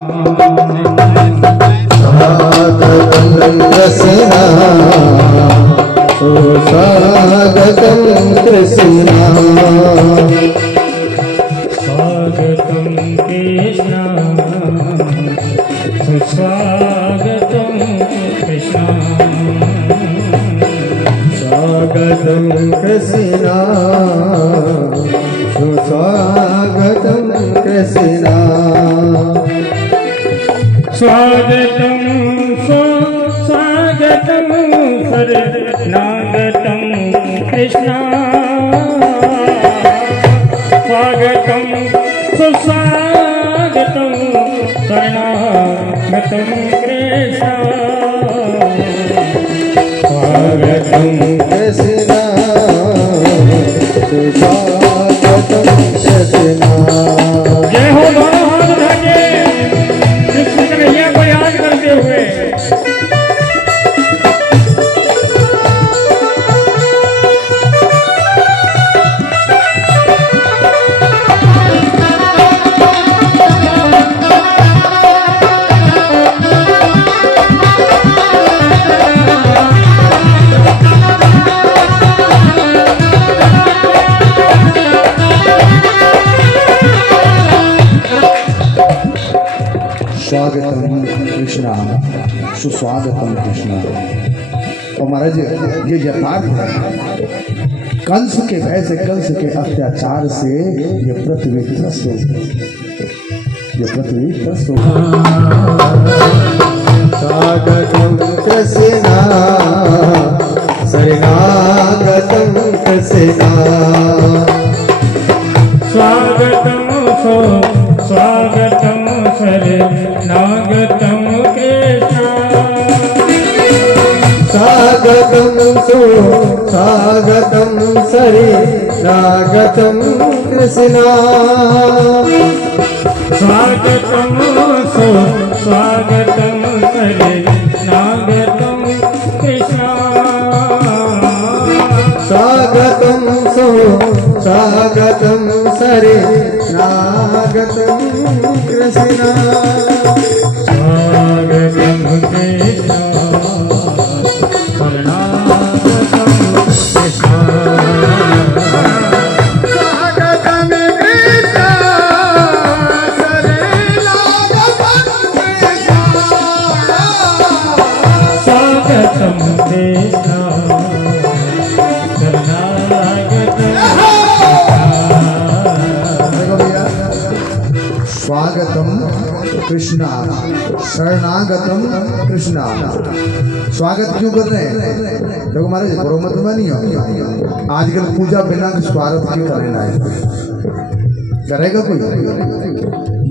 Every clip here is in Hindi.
स्वागतं कृष्णा स्वागतं कृष्णा स्वागतं कृष्णा सुस्वागतं कृष्णा स्वागतं कृष्णा सुस्वागतं कृष्णा स्वागतं सुस्वागतं शरणागतं कृष्णा स्वागतं सुस्वागतं शरणागतं कृष्णा स्वागतं कृष्णा सुस्वागतं कृष्णा। जय हो दोनों हाथ उठा के कृष्ण कन्हैया को याद करते हुए। स्वागतम कृष्णा सुस्वागतम कृष्णा। और महाराज ये यथार्थ है, कंस के भय से, कंस के अत्याचार से ये पृथ्वी त्रस्त हो, ये पृथ्वी त्रस्त हो। स्वागतम कृष्णा शरणागतम कृष्णा। स्वागतं स्वागतं शरणागतं कृष्णा स्वागतं स्वागतं शरणागतं कृष्णा। स्वागतं स्वागतं शरणागतं कृष्णा स्वागतं स्वागतं शरणागतं कृष्णा। स्वागतं कृष्णा शरणागतं कृष्णा स्वागतम कृष्णा शरणागतम कृष्णा। स्वागत क्यों कर रहे हैं? देखो महाराज बुरो मत मानियो, आजकल पूजा बिना स्वागत के करना है, करेगा कोई?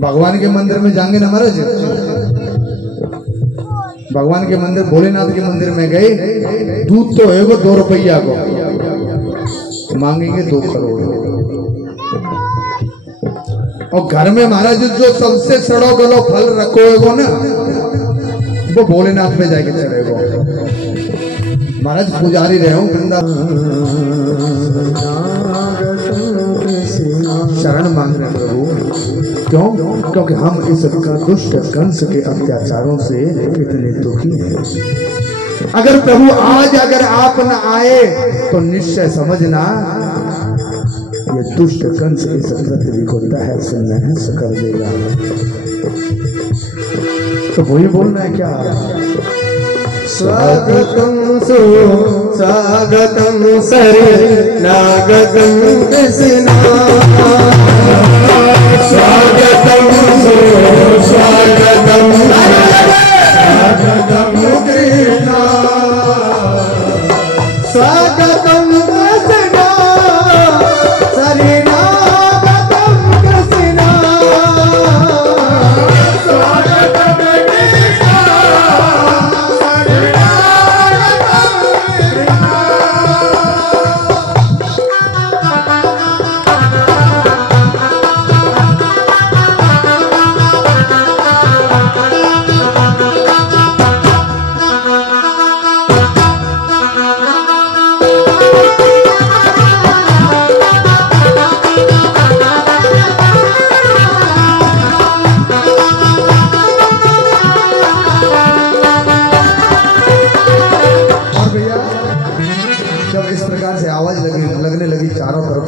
भगवान के मंदिर में जाएंगे ना महाराज, भगवान के मंदिर भोलेनाथ के मंदिर में गए, दूध तो है वो 2 रुपया को, मांगेंगे 2 करोड़। और घर में महाराज जो सबसे सड़ो गलो फल रखोगे ना, वो भोलेनाथ पे जाके चढ़ेगा। महाराज पुजारी रहे हूं वृंदावन, शरण मांग रहे प्रभु। क्यों? क्योंकि हम इस दुष्ट कंस के अत्याचारों से इतने दुखी हैं। अगर प्रभु आज अगर आप न आए तो निश्चय समझना ये दुष्ट कंस इस पृथ्वी को तहस नहस कर देगा। तो वही बोलना है क्या? स्वागतम स्वागतम शरणागतम कृष्णा। स्वागतम स्वागतम स्वागतम कृष्णा। स्वागतम कृष्णा शरणागतम कृष्णा। स्वागतम कृष्णा शरणागतम कृष्णा।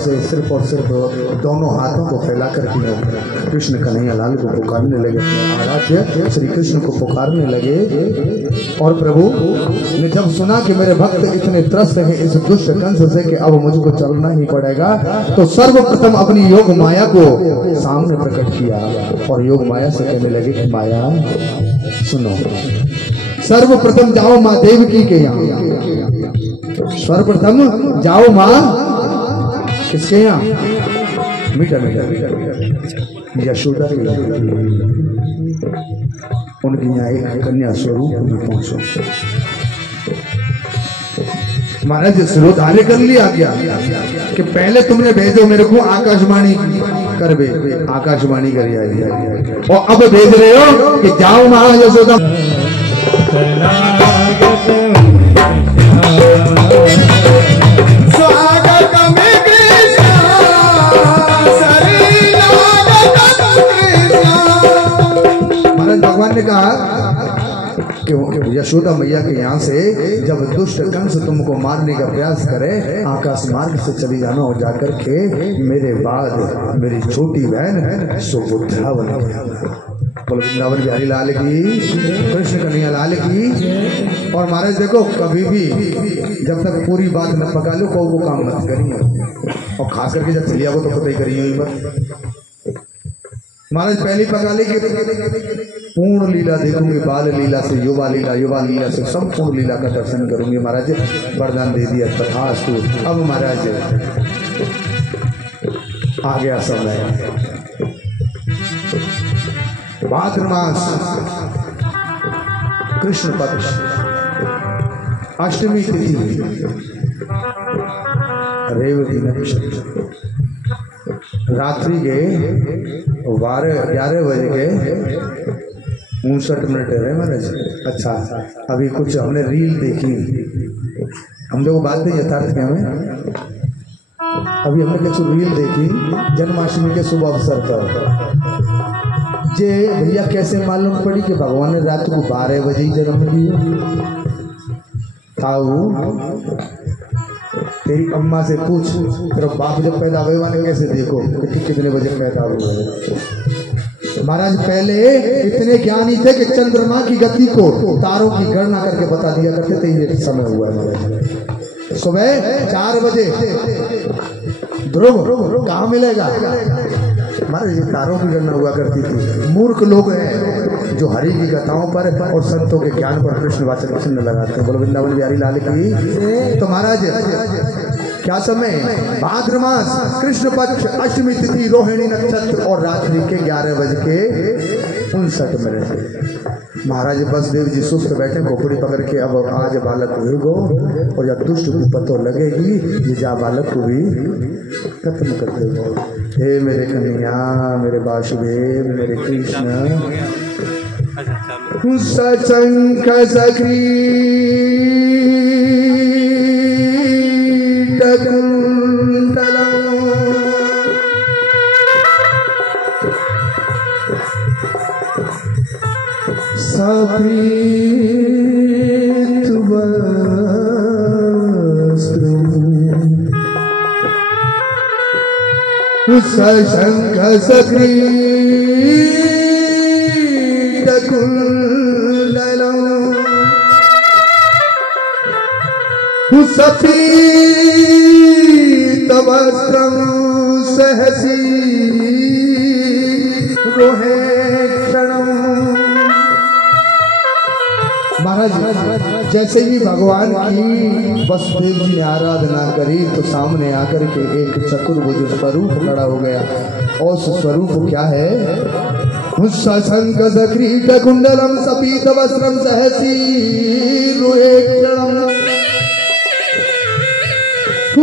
से सिर्फ और सिर्फ दोनों हाथों को फैला करके कृष्ण कन्हैया लाल को पुकारने लगे, आराध्य श्री कृष्ण को पुकारने लगे। और प्रभु ने जब सुना कि मेरे भक्त इतने त्रस्त हैं इस दुष्ट कंस से कि अब मुझको चलना ही पड़ेगा, तो सर्वप्रथम अपनी योग माया को सामने प्रकट किया और योग माया से कहने लगे कि माया सुनो, सर्वप्रथम जाओ माँ देवकी के यहाँ, सर्वप्रथम जाओ माँ किसके यहाँ, मीठा मीठा यशोदा के उनके यहाँ एक कन्या स्वरूप में पहुंचो। महाराज सिरोधार्य कर लिया गया कि पहले तुमने भेजो मेरे को आकाशवाणी करवे, आकाशवाणी करी आई, और अब भेज रहे हो कि जाओ महाराज यशोदा। महाराज भगवान ने कहा कि यशोदा मैया के यहाँ से जब दुष्ट कंस तुमको मारने का प्रयास करे, आकाश मार्ग से चली जाना और जाकर के मेरे बाद मेरी छोटी बहन सुभद्रा बन बोलो वृंदावन बिहारी लाल की, कृष्ण कन्हैया लाल की। और महाराज देखो कभी भी जब तक पूरी बात न पका लो को काम मत करिए, और खास करके जब चलिया को तो पता ही करिए मत। महाराज पहली पका ली पूर्ण लीला देखूंगी, बाल लीला से युवा लीला, युवा लीला से संपूर्ण लीला का दर्शन करूंगी। महाराज वरदान दे दिया तथास्तु। अब महाराज आ गया समय, भाद्र मास कृष्ण पक्ष अष्टमी तिथि, रेवती नक्षत्र, रात्रि के 11 बजे के 59 है महाराज। अच्छा अभी कुछ हमने रील देखी, हम लोग बात नहीं यथार्थ के हमें, अभी हमने कुछ रील देखी जन्माष्टमी के शुभ अवसर पर। जे भैया कैसे मालूम पड़ी कि भगवान ने रात को 12 बजे ही जन्म लिया? तेरी अम्मा से पूछ, तेरा बाप जब पैदा हुए वाले कैसे देखो कि कितने बजे पैदा हुए। महाराज पहले इतने ज्ञानी थे कि चंद्रमा की गति को तारों की गणना करके बता दिया करते थे, ये समय हुआ है महाराज। सुबह 4 बजे ध्रुव कहाँ मिलेगा महाराज, ये तारों की गणना हुआ करती थी। मूर्ख लोग हैं जो हरि की कथाओं पर और संतों के ज्ञान पर कृष्ण वाचन चिन्ह लगाते हैं। बोलो वृंदावन बिहारी लाल की। तो महाराज क्या समय, भाद्र मास कृष्ण पक्ष अष्टमी तिथि, रोहिणी नक्षत्र, और रात्रि के 11 बज के 59 मिनट। महाराज बसदेव जी सुस्त बैठे, खोपड़ी पकड़ के अब आज बालक होगो, और जब दुष्ट को पतो लगेगी ये जा बालक को भी खत्म कर देगो। हे मेरे कन्हैया, मेरे वासुदेव, मेरे कृष्ण, सचंक सखी सफेद वस्त्र सशंख सक्रीडकुण्डलम् सफेद वस्त्रं सहसी रोहे क्षणम्। महाराज जैसे ही भगवान की वसुदेव जी ने आराधना करी तो सामने आकर के एक चतुर्भुज स्वरूप खड़ा हो गया। और स्वरूप क्या है? शंख सक्रीड कुंडलम सपीत वस्त्रम सहसी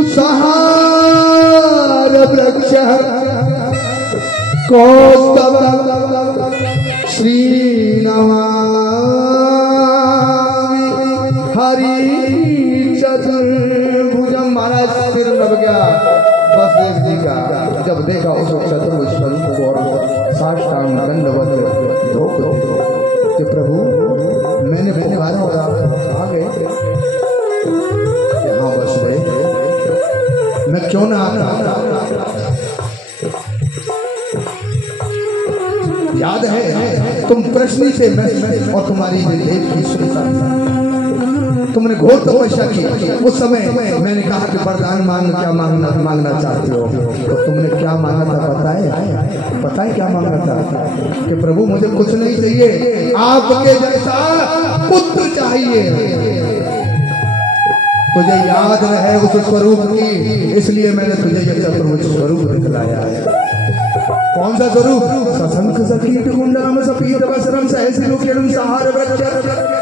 सहार वृक्ष कौस्तव श्रीनवा हरि चतुर्भुजम। महाराज सिर लग गया बसदेव जी का जब देखा उस चतुर्भुज स्वरूप को और साष्टांग दंडवत धोख कि प्रभु मैंने पुकारा और आप आ गए। हाँ बस भाई मैं क्यों ना आता, तुम प्रश्न से मैं और तुम्हारी देव की सुनता था। तुमने घोर तपस्या की। उस समय मैंने कहा कि वरदान क्या मांगना चाहते हो? तो तुमने क्या मांगा था पता है क्या मांगा था? कि प्रभु मुझे कुछ नहीं चाहिए, आपके जैसा पुत्र चाहिए। तुझे याद रहे उस स्वरूप की, इसलिए मैंने तुझे ये चतुर्भुज स्वरूप दिखलाया है। कौन सा स्वरूप? सशंख सकीट कुंडलम सपीत वस्त्रम सहस्रमुखिरम सहार वज्र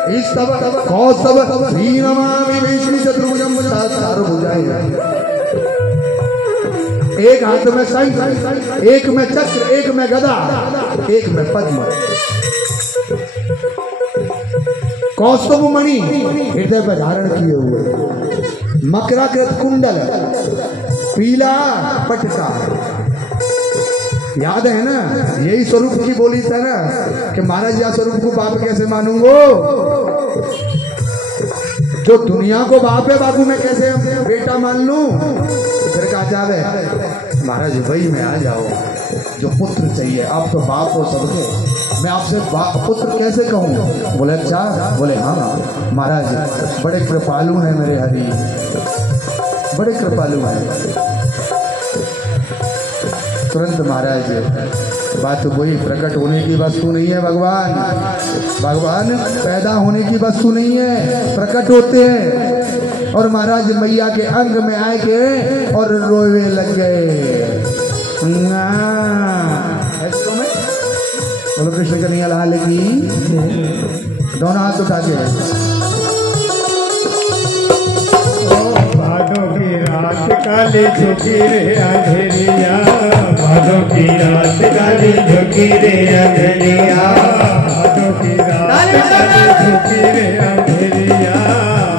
ईस्तव कौस्तव श्री नमामि विष्णु चतुर्भुजम। चार भुजाएं, एक हाथ में शंख, एक में चक्र, एक में गदा, एक में पद्म। कौस्तव मणि हृदय पर धारण किए हुए, मकराकृत कुंडल, पीला पटका। याद है ना? यही स्वरूप की बोली था ना कि महाराज या स्वरूप को बाप कैसे मानूंगो? जो दुनिया को बाप है बाबू मैं कैसे बेटा मान लूं? फिर कहा जावे महाराज वही में आ जाओ, जो पुत्र चाहिए। आप तो बाप हो सबके, मैं आपसे पुत्र कैसे कहूँ? बोले अच्छा? बोले हाँ महाराज, बड़े कृपालु हैं मेरे हरि, बड़े कृपालु हैं। तुरंत महाराज बात तो वही, प्रकट होने की वस्तु नहीं है भगवान। भगवान पैदा होने की वस्तु नहीं है, प्रकट होते हैं। और महाराज मैया के अंग में आए के और रोवे लग गए। बोलो कृष्ण कन्हैया लाल की। दोनों हाथ उठा के काली झुकी रे अंधेरिया, भादों की रात काली झुकी रे अंधेरिया, भादों की रात काली झुकी रे अंधेरिया,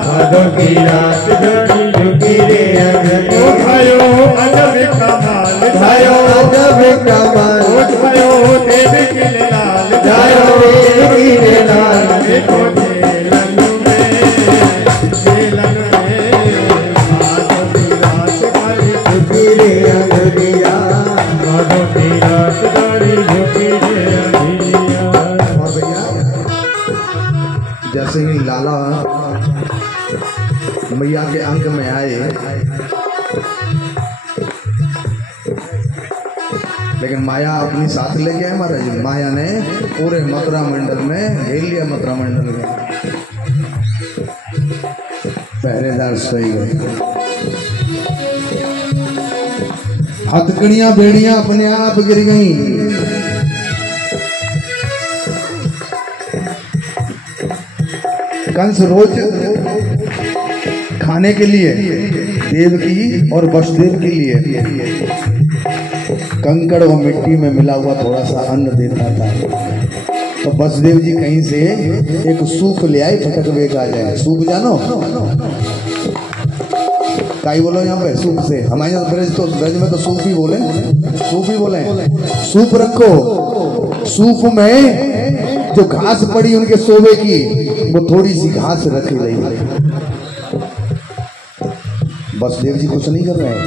भादों की रात काली झुकी रे अंधेरिया। उठायो अजब कमाल, उठायो अजब कमाल, उठायो देवी के लाल, उठायो देवी के लाल। देखो जैसे ही लाला मैया के अंक में आए, लेकिन माया अपनी साथ लेके आए महाराज। माया ने पूरे मथुरा मंडल में घेर लिया। मथुरा मंडल में पहरेदार सोई गए, हथकड़ियां बेड़ियां अपने आप गिर गईं। कंस रोज खाने के लिए देवकी और वसुदेव के लिए कंकड़ और मिट्टी में मिला हुआ थोड़ा सा अन्न देता था। तो वसुदेव जी कहीं से एक सूप ले आए, फटकवे का जाए। सूप जानो काई बोलो यहाँ पे? सूप से हमारे यहाँ ब्रज में तो सूप ही बोले, सूप ही बोले। सूप रखो, सूप में जो घास पड़ी उनके सोवे की, वो थोड़ी सी घास रखी गई। वसुदेव जी कुछ नहीं कर रहे हैं,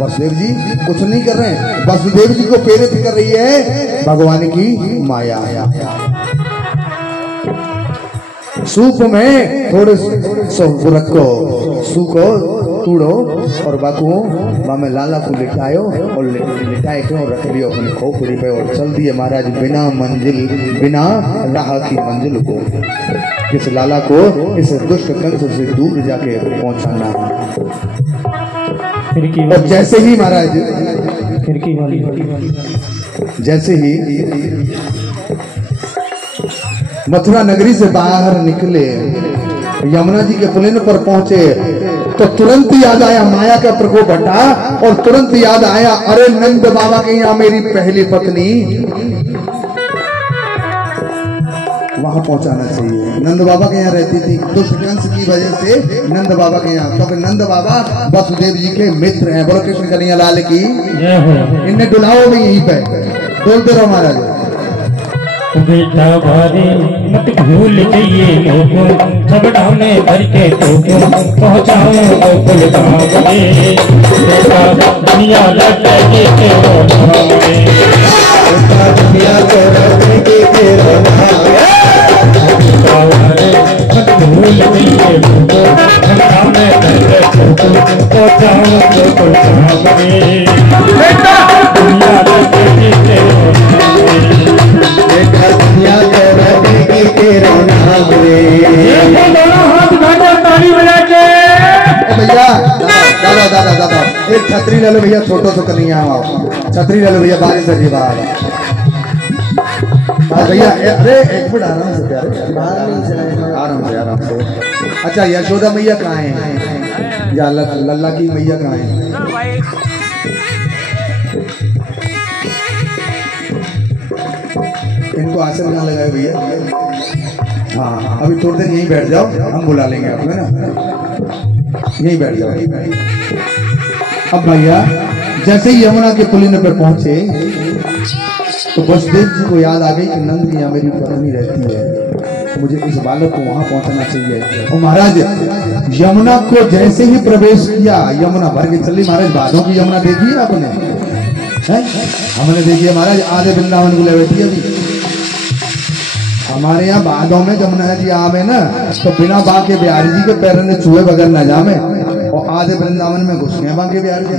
वसुदेव जी कुछ नहीं कर रहे हैं। वसुदेव जी को प्रेरित कर रही है भगवान की माया। सूप में थोड़े सूप रखो, सूप को तूड़ो और बाकू में लाला को लिटायो और लिटाए के और रख लियो अपने खोपड़ी पे और चल दिए महाराज बिना मंजिल, बिना राह की मंजिल को। इस लाला को इस दुष्ट कंस से दूर जाके पहुंचाना। और जैसे ही महाराज जैसे ही मथुरा नगरी से बाहर निकले, यमुना जी के पुलिन पर पहुंचे, तो तुरंत याद आया माया का प्रकोप हटा और तुरंत याद आया अरे नंद बाबा के यहाँ मेरी पहली पत्नी, वहां पहुंचाना चाहिए। नंद बाबा के यहाँ रहती थी, दुष्ट कंस की वजह से नंद बाबा के यहाँ, क्योंकि नंद बाबा वसुदेव जी के मित्र हैं। बोलो कृष्ण कन्हैया लाल की। इन्हें डुलाओ भी यहीं पे, बोलते रहो महाराज। बेटा भारी मत भूल जाइए लोगों, सब डाले भर के टोको पहुँचाओ गोकुल धाम में। बेटा दुनिया लगे के वो धाम में, बेटा दुनिया को रखने के दोनों हाथ उठाकर ताली बजा के भैया दादा दादा दादा एक छतरी ले लो भैया, छोटो तो कन्हैया छतरी ले लो भैया, बारिश है जी बाहर भैया। अरे एक मिनट आराम से प्यारे, आराम से आराम से। अच्छा यशोदा मैया कहाँ है या लल्ला की मैया कहाँ है? इनको आसन कहाँ लगाए भैया? हाँ अभी थोड़ी देर यहीं बैठ जाओ, हम बुला लेंगे आपको ना, यहीं बैठ जाओ। अब भैया जैसे ही यमुना के पुलिन पर पहुंचे तो वसुदेव जी को याद आ गई कि नंद की यहाँ मेरी पत्नी रहती है, मुझे इस बालक को वहां पहुंचना चाहिए। और महाराज यमुना को जैसे ही प्रवेश किया, यमुना भर के चली। महाराज बादों की यमुना देखी है आपने? हमने देखी है महाराज, आधे वृंदावन को ले बैठी है अभी। हमारे यहाँ बादों में जमुना जी आवे ना तो बिना बांके बिहारी जी के पैरों में चूहे बगैर न जामे, और आधे वृंदावन में घुस गए बांके बिहारी जी।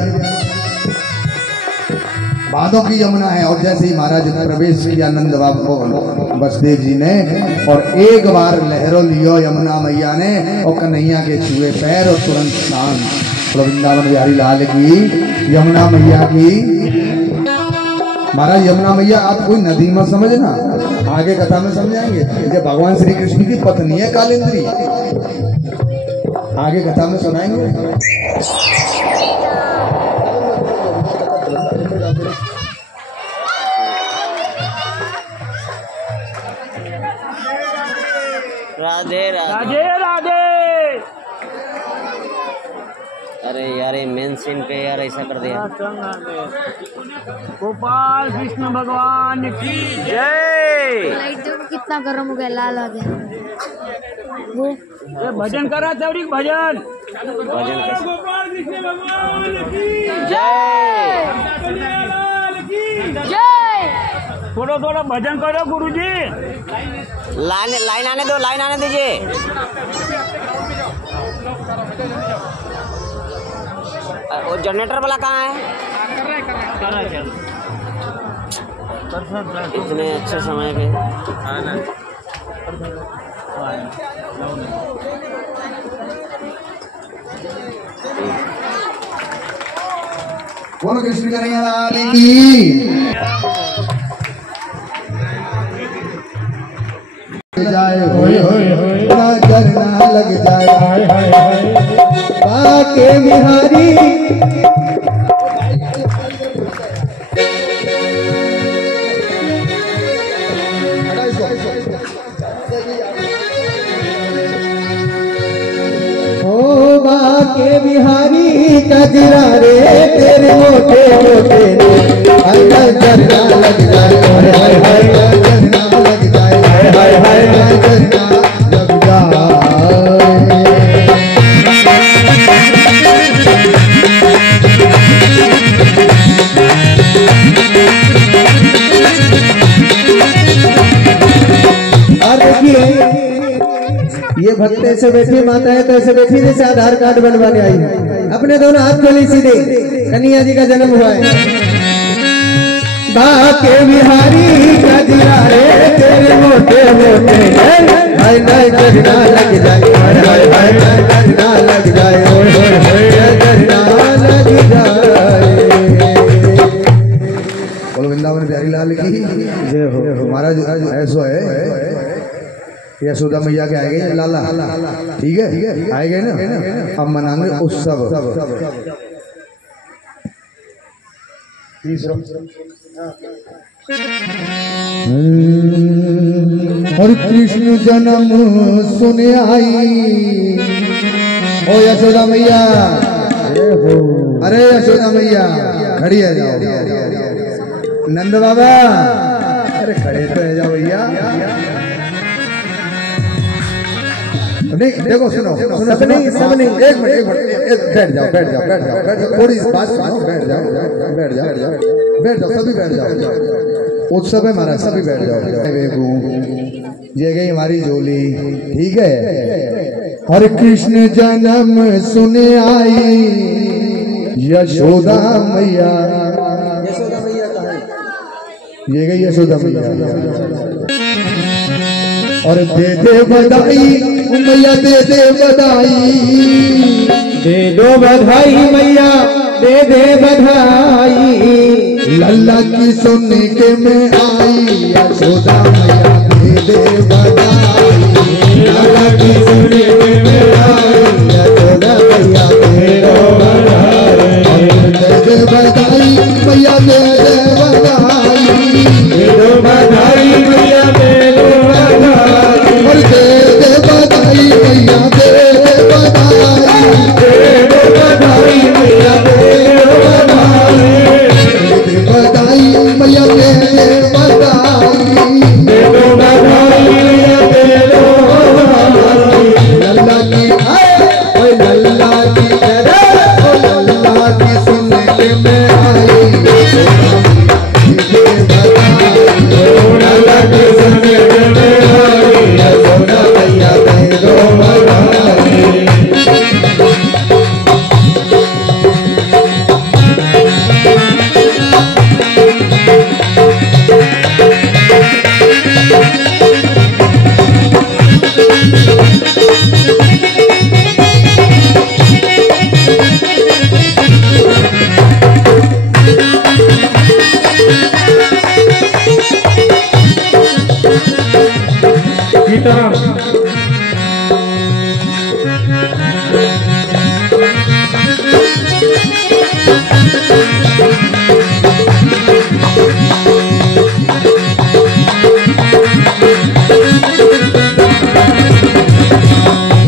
बादों की यमुना है। और जैसे ही महाराज प्रवेश किया नंद बाबू वसुदेव जी ने, और एक बार लहरों लियो यमुना मैया ने और कन्हैया के छुए पैर और तुरंत शांत। वृंदावन बिहारी लाल की, यमुना मैया की। महाराज यमुना मैया आप कोई नदी में समझना, आगे कथा में समझाएंगे। ये भगवान श्री कृष्ण की पत्नी है कालिंद्री, आगे कथा में सुनाएंगे। राधे राधे राधे। अरे यार ये मेन सीन पे यार ऐसा कर दिया। गोपाल कृष्ण भगवान की जय। लाइट देखो कितना गर्म हो गया, लाल आ गया। वो ये भजन करा तवरी भजन भजन गोपाल कृष्ण भगवान की जय। जय। थोड़ा थोड़ा भजन करो गुरुजी। लाइन आने दो, लाइन आने दीजिए। वो जनरेटर वाला कहाँ है? इतने अच्छे समय पे बोलो कृष्ण कन्हैया लाल की। जाए नजर ना लग जाए बाके बिहारी। ओ बाके बिहारी कजरा रे तेरे मोटे मोटे नजर ना लग जाए, नजर ना लग जाए, नजर ना लग जाए। ये भक्त ऐसे बैठी, माता है तो ऐसे बैठी जैसे आधार कार्ड बनवाने आई है। अपने दोनों हाथ खोली सीधे, कन्हैया जी का जन्म हुआ है। बाके बिहारी कजरा रे तेरे मोटे मोटे हाय नजर ना लग जाए, हाय हाय नजर ना लग जाए, नजर ना लग जाए। बोलो वृंदावन बिहारी लाल की जय हो। महाराज ऐसा है यशोदा मैया के आएंगे लाला, ठीक है आएंगे ना, हम मनाएंगे उत्सव। और कृष्ण जन्म सुने आई ओ यशोदा मैया। अरे यशोदा मैया खड़ी है जाओ, नंद बाबा अरे खड़े तो है जाओ भैया। नहीं देखो सुनो सब नहीं एक मिनट बैठ जाओ थोड़ी बात सुनो, बैठ जाओ सभी बैठ जाओ। उत्सव है हमारा, सभी बैठ जाओ। ये गई हमारी झोली, ठीक है। हर कृष्ण जन्म सुने आई यशोदा मैया। ये गई यशोदा मैया। और दे बधाई मैया दे बधाई, दे दो बधाई मैया दे बधाई। लल्ला की सुनने के में आई यशोदा मैया दे बधाई, लल्ला की सुनने के में आई यशोदा मैया दे बधाई। दे बधाई मैया दे बधाई, दे दो बधाई मैया दे दो बधाई। और दे बधाई मैया दे बधाई, दे दो बधाई मैया दे दो बधाई। दे बधाई मैया दे बधाई, दे दो बधाई मैया दे दो बधाई। लल्ला की ओए लल्ला की लल्ला की सुनने के में आई लल्ला की सुनने के में आई यशोदा मैया दे दो बधाई।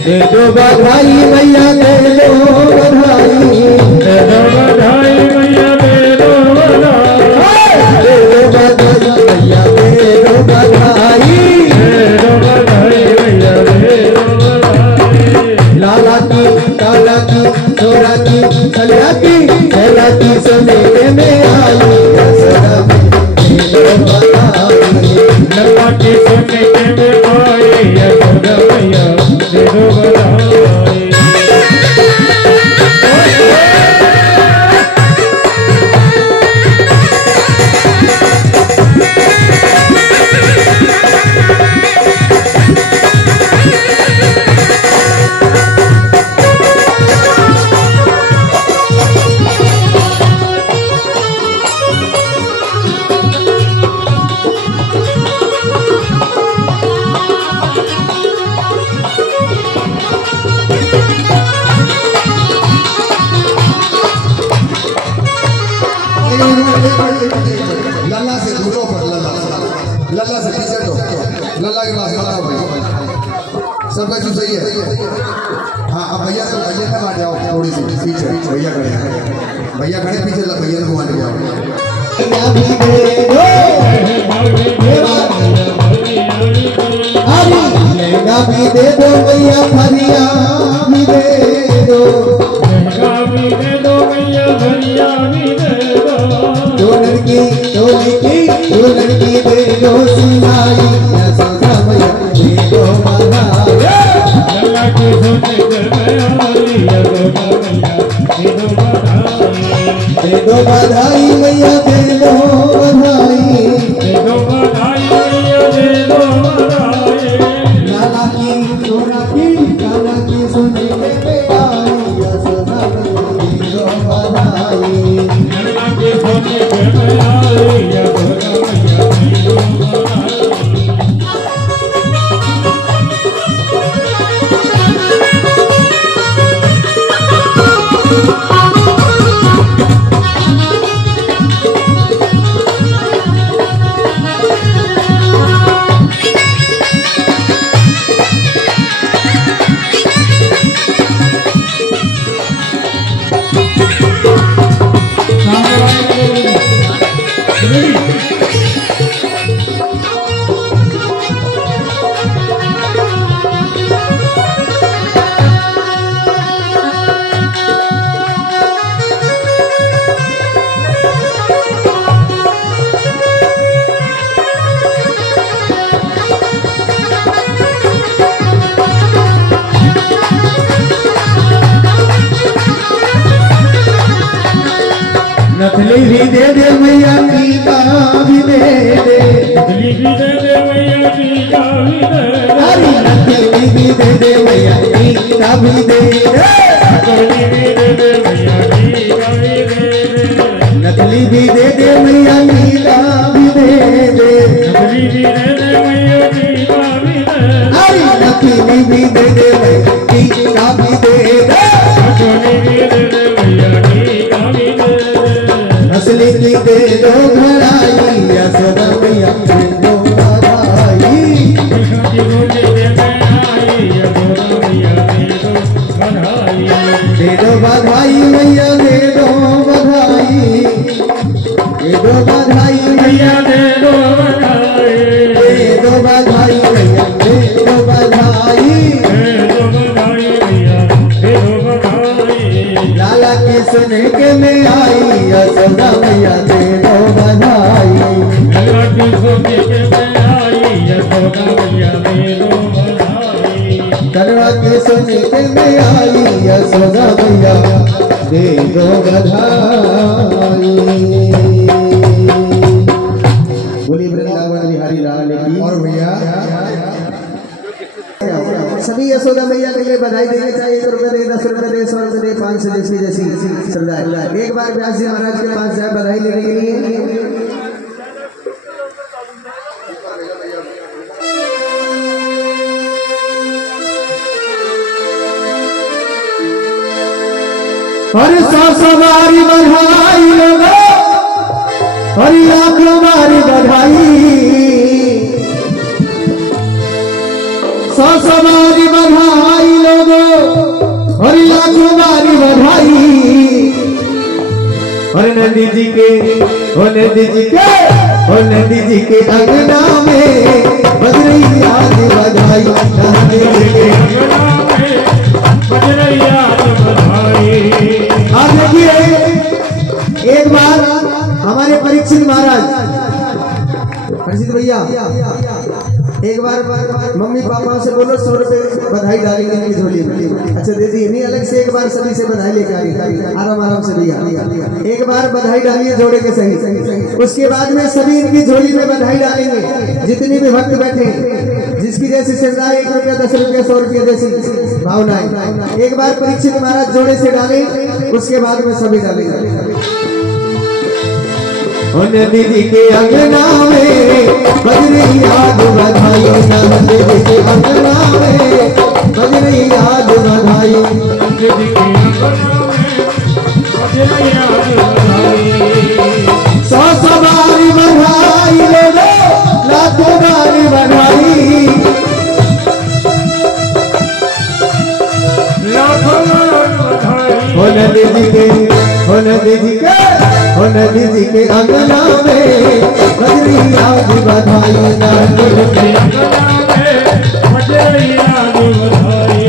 दे दो बधाई मैया दे दो बधाई, दे दो बधाई मैया दे दो बधाई। दे दो बधाई मैया दे दो बधाई, दे दो बधाई मैया दे दो बधाई। लाला की काला की छोरा की सलिया की छैला की सुनने में आई यशोदा दे दो बधाई। लल्ला की सुनने में आई यशोदा मैया दे दो बधाई। लल्ला से दूरो पर लल्ला से पीछे तो लल्ला के पास खड़ा हो भाई, सबका चीज सही है। हाँ अब भैया से बात जाओ थोड़ी सी पीछे, भैया खड़े पीछे, भैया को मान जाओ। भी दे दो भैया फरिया भी दे दो, भी दे दो भैया फरिया भी दे दो। दो लड़की दे दो सिलाई यशोदा मैया दे दो बधाई। लल्ला की सुनने के में आई यशोदा मैया दे दो बधाई। दे दो बधाई मैया दे दो बधाई, दे दो बधाई मैया दे दो बधाई। लाला की छोरा की काला की सुनने में आई यशोदा मैया दे दो बधाई। लल्ला की सुनने में आई यशोदा मैया दे दो बधाई। नथली भी दे दे मैया टीका भी दे दे, नथली भी दे दे मैया टीका भी दे दे। भी दे दे मैया टीका भी दे दे, नकली भी दे दे मैया टीका भी दे दे, अरे नकली भी दे दे मैया टीका भी दे दे, असली की दे दो घड़ाई यशोदा मैया दे दो बधाई, दे दो बधाई मैया दे दो बधाई, दे दो बधाई मैया दे दो बधाई, दे दो बधाई मैया दे दो बधाई, लाला के सुने के में आई यशोदा मैया दे दो बधाई, करवा के सुने के में आई यशोदा मैया दे दो बधाई। बोली वृंदावन बिहारी लाल की। और भैया सभी यशोदा मैया के लिए बधाई देनी चाहिए। 1 रुपये दे, 10 रुपये दे, 100 रुपये दे, 500 जैसी जैसी श्रद्धा है। एक बार व्यास जी महाराज के पास जाए बधाई लेने के लिए। हरि सवारी बधाई लोगो, हरि लाख बारी बधाई, सवारी बधाई लोगो, हरि लाख बारी बधाई, और नंदी जी के, और नंदी जी के, और नंदी जी के अंगना में बजरैया की बधाई, नंदी जी के अंगना में बजरैया की बधाई। आप देखिए एक बार हमारे परीक्षित महाराज, परीक्षित भैया एक बार मम्मी पापा से बोलो 100 रुपये बधाई डालेंगे इनकी झोली में। अच्छा दीदी नहीं, अलग से एक बार सभी से बधाई लेके आ गई, आराम आराम से भैया एक बार बधाई डालिए जोड़े के सही। उसके बाद में सभी इनकी झोली में बधाई डालेंगे, जितनी भी भक्त बैठे जिसकी जैसी श्रद्धा, 1 रुपया 10 रुपया 100 रुपया जैसी भावनाएं। एक बार परीक्षित महाराज जोड़े से डालें, उसके बाद में सभी डालेंगे। नंदी जी के अंगना में बजरैया की बधाई, नंदी जी के अंगना में बजरैया की बधाई, नंदी जी के अंगना में बजरैया की बधाई। 100 सवारी बधाई ले लो, लाखों बारी बधाई, लाखों बधाई। नंदी जी के, नंदी जी के, नंदी जी के अंगना में बजरैया की बधाई, नंदी जी के अंगना में बजरैया की बधाई।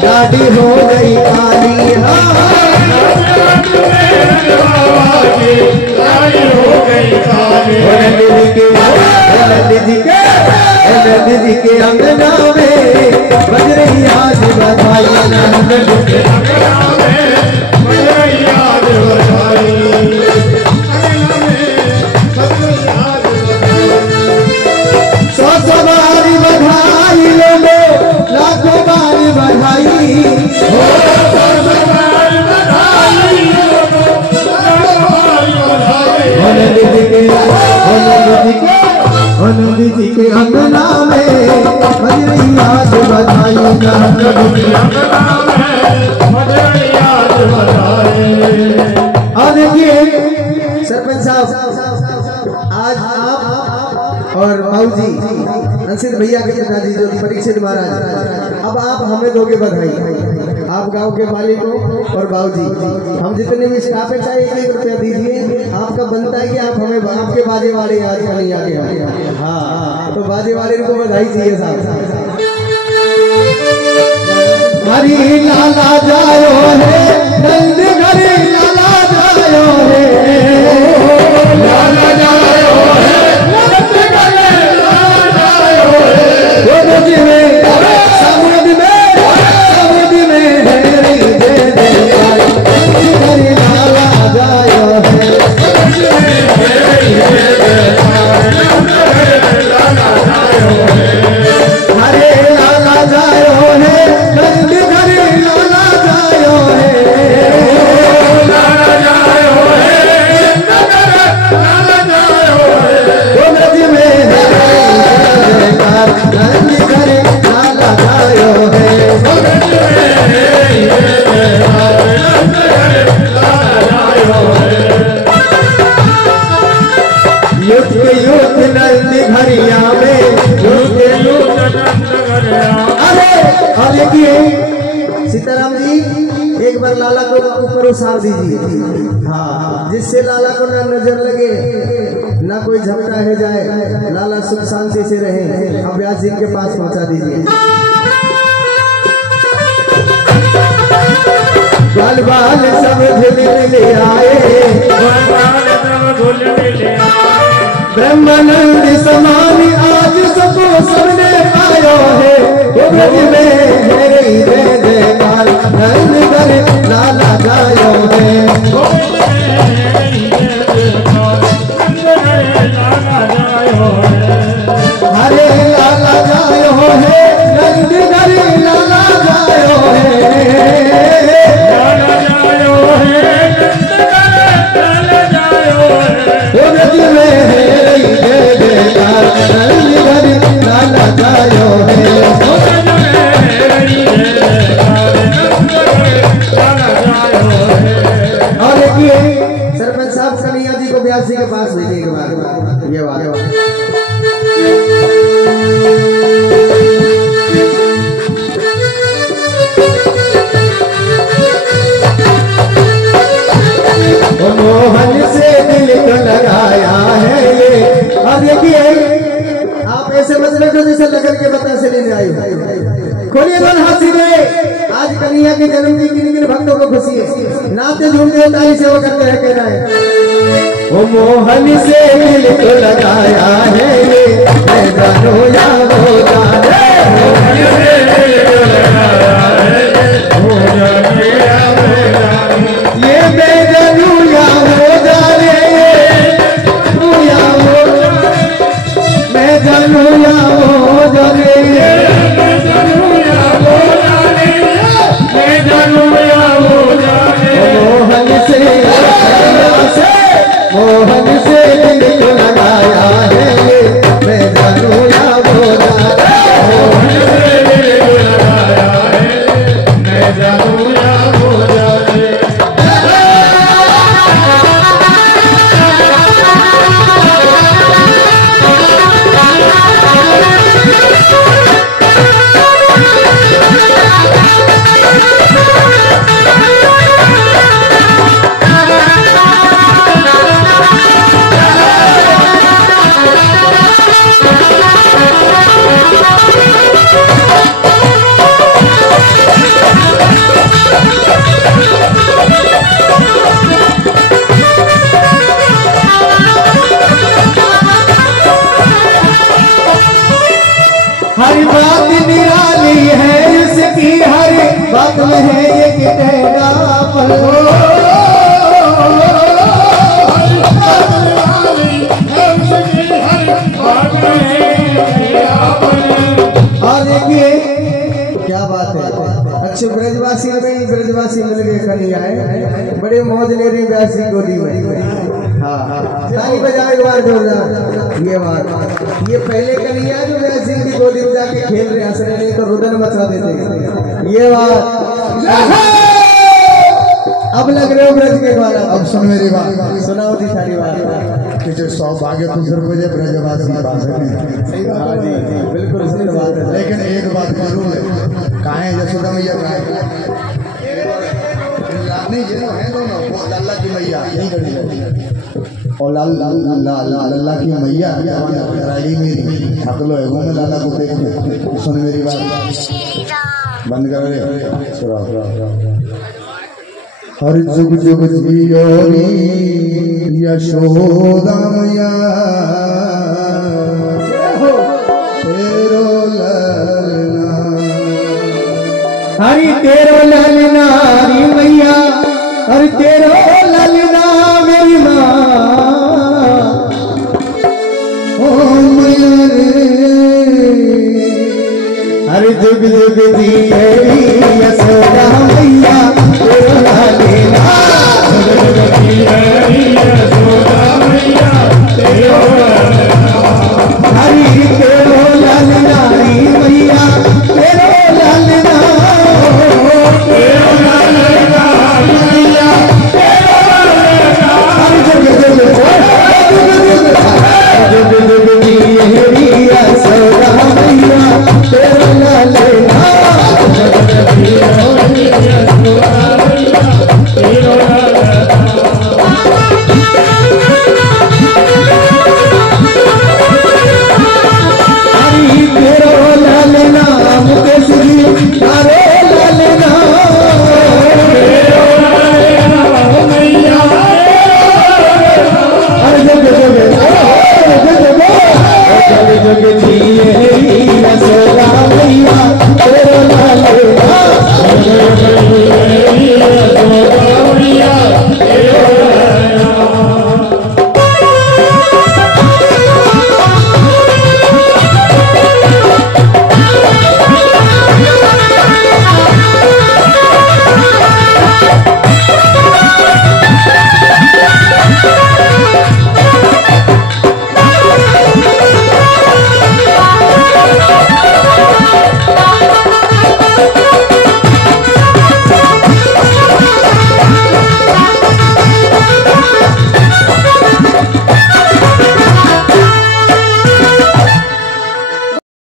दाढ़ी हो गई काली, नंदी जी के अंगना में बजरैया की बधाई, नंदी जी के अंगना में बजरैया की बधाई। 100 सवारी बधाई ले लो, लाखों बारी बधाई। और बाबूजी अंशित भैया के पिताजी जो परीक्षित महाराज, अब आप हमें दोगे बधाई, आप गांव के मालिक हो और बाबूजी हम जितने भी स्टाफ है चाहे 1-1 रुपया दीजिए, आपका बनता है कि आप हमें आपके बाजे वाले आज नहीं आके। हाँ तो बाजे वाले को बधाई चाहिए साहब। हरी लाला जायो है नंद घरी लाला जायो है, लाला जायो है नंद घरी लाला जायो है, वो नदी में समुद्र में हरी दे दे घरी लाला जायो है, हरे लाला जायो है नंद घरी लाला जायो है, लाला जायो है लाला जायो है, वो नदी में नंद घरी लाला जायो है, वो नदी में लाला जायो है। युद्ध युद्ध नंद घरिया में, युद्ध युद्ध नंद घरिया, अरे सीताराम जी एक बार लाला को ऊपर उसार दीजिए, हाँ जिससे लाला को ना नजर लगे ना कोई झपटा है जाए, लाला सुख शांति से रहे। अब व्यास जी के पास पहुंचा दीजिए। बाल बाल सब झूले आए, ब्रह्मानंद समान आज सबको सबने पायो है, वो ब्रज में है जय जयकार नंद घरी लाला जायो है, हरे लाला जायो है नंद घरी लाला जायो है, लाला जायो है लाला जायो है, वो ब्रज में है जय जयकार नंद घरी लाला जायो है, और सरपंच साहब कन्हैया जी को व्यास जी के पास भेजिए के बाद ये बात। मोहन से दिल को लगाया है ये, अब देखिए आप ऐसे मत बैठो जैसे लगन के बता से लेने आई, खोलिए दोनों हाथ सीधे। आज कन्हैया के जन्मदिन किन किन भक्तों को खुशी है, नाते झूमते ताली सेवा करते हैं, कह रहा है वो मोहन से दिल को लगाया है ये, मैं जानो या वो जाने, मोहन से दिल को लगाया है वो जाने या वो जाने, ये मैं जानू या वो जाने, तू या वो जाने, मैं जानू या वो जाने, मैं जानू या वो जाने, मैं जानू या वो जाने, मोहन से दिल को लगाया है ये, मैं जानू या वो जाने, मोहन से दिल को लगाया है, मैं जानू या वो जाने। हर बात निराली है इसकी, हर बात में है ये कि तेरा पल, और देखिए क्या बात है, अच्छे ब्रजवासी में ब्रजवासी मिल गए कन्हैया है, बड़े मौज ले रही व्यास जी गोदी में। हाँ ताली बजाओ एक बार जोरदार। ये बात ये पहले कन्हैया जो व्यास जी की गोदी में जाके खेल रहे हंस रहे, नहीं तो रुदन मचा देते। ये बात अब लग रहे हो ब्रज के द्वारा, अब सुन मेरी बात, सुनाओ थी सारी बात। के सौभाग्य तो सिर्फ मुझे ब्रजवासी पा सके। बिल्कुल सही बात है। लेकिन एक बात जरूर है, कहाँ है यशोदा मैया? कहाँ है? नहीं, ये तो है दोनों, वो लल्ला की मैया नहीं करी और लल्ला की मैया रायडी मेरी हकलो है वो। मैं लाला को देख सुन मेरी बात बंद कर रहे। हर जुग जुग जियोरी यशोदा मैया तेरो ललना, हरि तेरो ललना री मैया, हरि तेरो ललना मेरी माँ। ओ मैया रे हरि जुग जुग जियोरी यशोदा मैया